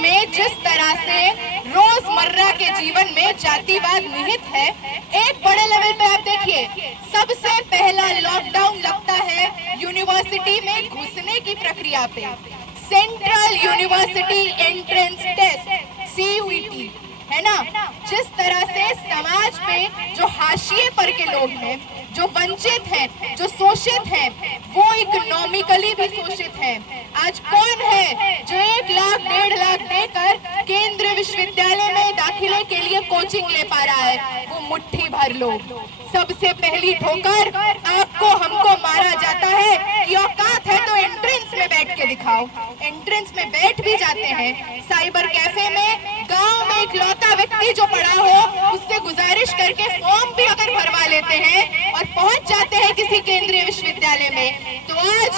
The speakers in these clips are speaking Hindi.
में जिस तरह से रोजमर्रा के जीवन में जातिवाद निहित है, एक बड़े लेवल पे आप देखिए, सबसे पहला लॉकडाउन लगता है यूनिवर्सिटी में घुसने की प्रक्रिया पे। Central university entrance test CUET, है ना। जिस तरह से समाज में जो हाशिए पर के लोग हैं, जो वंचित हैं, जो शोषित हैं, वो इकोनॉमिकली भी शोषित हैं। आज कौन है जो 1 लाख 1.5 लाख देकर केंद्रीय विश्वविद्यालय में दाखिले के लिए कोचिंग ले पा रहा है? वो मुट्ठी भर लोग। सबसे पहली ठोकर आपको हमको मारा जाता है कि औकात है तो एंट्रेंस में बैठ के दिखाओ। एंट्रेंस में बैठ भी जाते हैं, साइबर कैफे में गांव में इकलौता व्यक्ति जो पढ़ा हो उससे गुजारिश करके फॉर्म भी अगर भरवा लेते हैं और पहुंच जाते हैं किसी केंद्रीय विश्वविद्यालय में, तो आज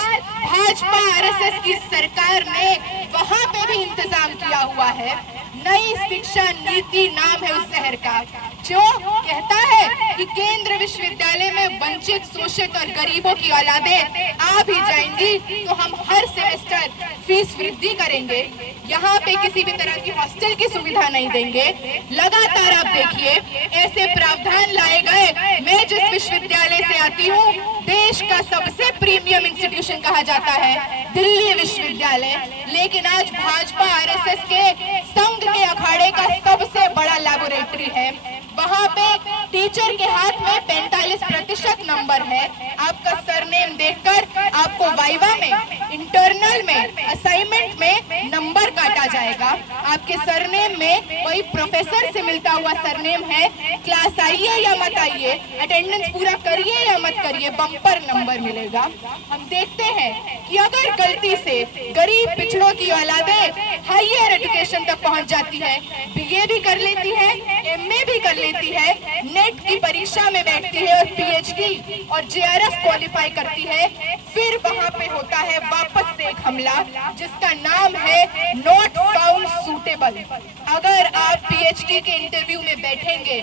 भाजपा RSS की सरकार ने वहां पे भी इंतजाम किया हुआ है। नई शिक्षा नीति नाम है उस शहर का, जो कहता है कि केंद्रीय विश्वविद्यालय में वंचित, शोषित और गरीबों की औलादें आ भी जाएंगी तो हम हर सेमेस्टर फीस वृद्धि करेंगे, यहाँ पे किसी भी तरह की हॉस्टल की सुविधा नहीं देंगे। लगातार आप देखिए ऐसे प्रावधान लाए गए। मैं जिस विश्वविद्यालय से आती हूँ, देश का सबसे प्रीमियम इंस्टीट्यूशन कहा जाता है दिल्ली विश्वविद्यालय, लेकिन आज भाजपा RSS के संघ के अखाड़े का सबसे बड़ा लैबोरेटरी है। वहाँ पे टीचर के हाथ में 45% नंबर है। आपका सरनेम देखकर आपको वाइवा में, इंटरनल में, असाइनमेंट में नंबर काटा जाएगा। आपके सरनेम में वही प्रोफेसर से मिलता हुआ सरनेम है। क्लास आइए या मत आइए, अटेंडेंस पूरा करिए या मत करिए, बम्पर नंबर मिलेगा। हम देखते हैं कि अगर गलती से गरीब पिछड़ों की औलादें हायर एजुकेशन तक पहुंच जाती है, BA भी कर लेती है, MA भी कर लेती है, नेट की परीक्षा में बैठती है और PhD और JRF क्वालिफाई करती है, फिर वहां पे होता है वापस से एक हमला जिसका नाम है नॉट फाउंड सूटेबल। अगर आप PhD के इंटरव्यू में बैठेंगे,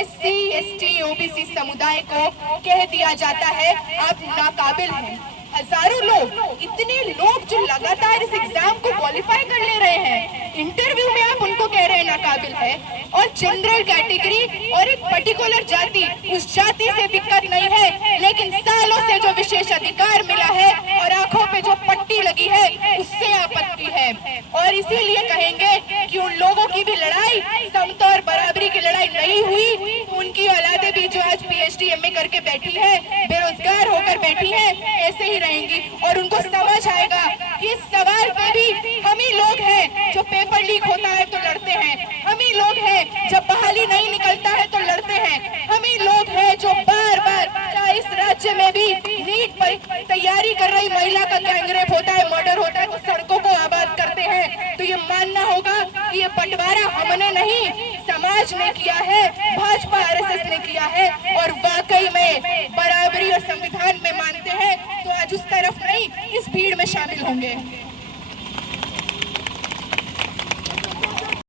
SC, ST, OBC समुदाय को कह दिया जाता है आप नाकाबिल हैं। हजारों लोग, इतने लोग जो लगातार इस एग्जाम को क्वालिफाई कर ले रहे हैं, इंटरव्यू में आप उनको कह रहे हैं नाकाबिल है। और जनरल कैटेगरी और एक पर्टिकुलर जाति, उस जाति से दिक्कत नहीं है, लेकिन सालों से जो विशेष अधिकार मिला है और आंखों पे जो पट्टी लगी है उससे आपत्ति है। और इसीलिए कहेंगे कि उन लोगों की भी लड़ाई, समता और बराबरी की लड़ाई नहीं हुई, उनकी औलादें भी जो आज PhD MA करके बैठी है, बेरोजगार होकर बैठी है, ऐसे ही रहेंगी। और उनको समझ आएगा कि इस सवाल पे भी हम ही लोग हैं जो पेपर लीक होता है तो लड़ते हैं, हम ही लोग हैं जब बहाली नहीं निकलता है तो लड़ते हैं, हम ही लोग हैं जो बार बार, चाहे इस राज्य में भी नीट पर तैयारी कर रही महिला का गैंगरेप होता है, मर्डर होता है, तो सड़कों को आबाद करते हैं। तो ये मानना होगा कि ये बंटवारा हमने नहीं, समाज ने किया है, भाजपा RSS ने किया है। और वाकई में बराबरी और संविधान में मानते हैं तो आज उस तरफ नहीं, इस भीड़ में शामिल होंगे।